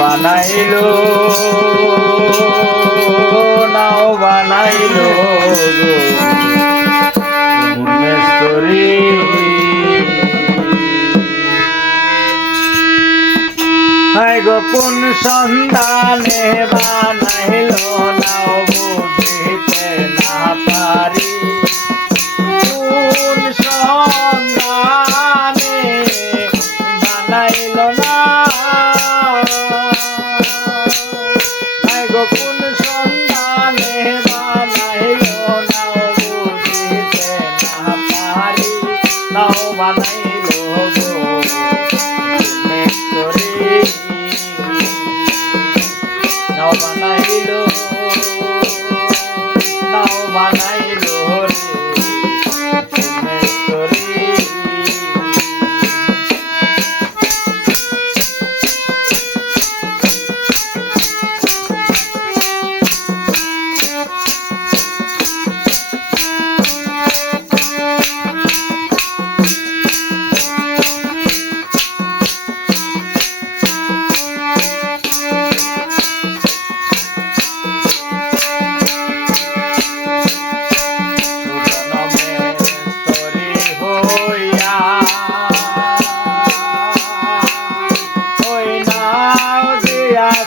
বানাইল নাও বানাইল গোপন সন্ধানে বানাইল নাও বুঝিতে না পার। lot of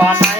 Panai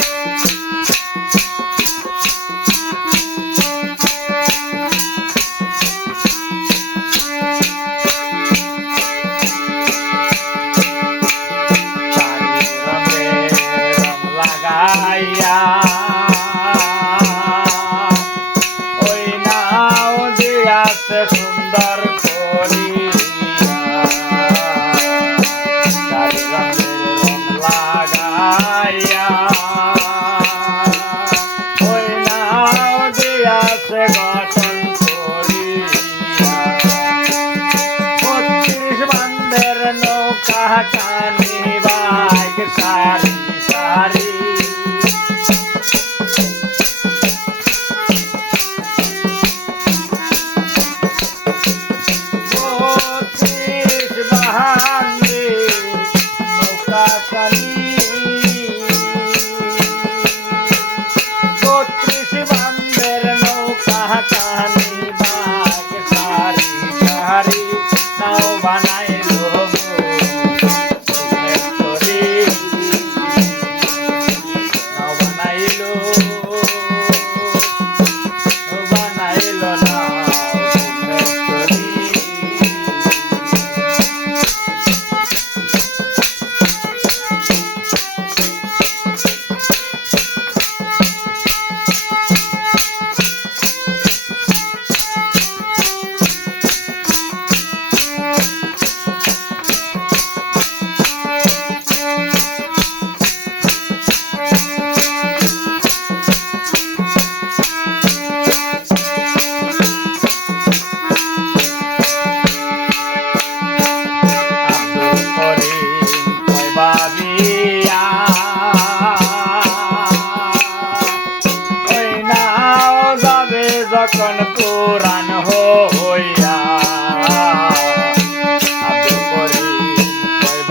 কান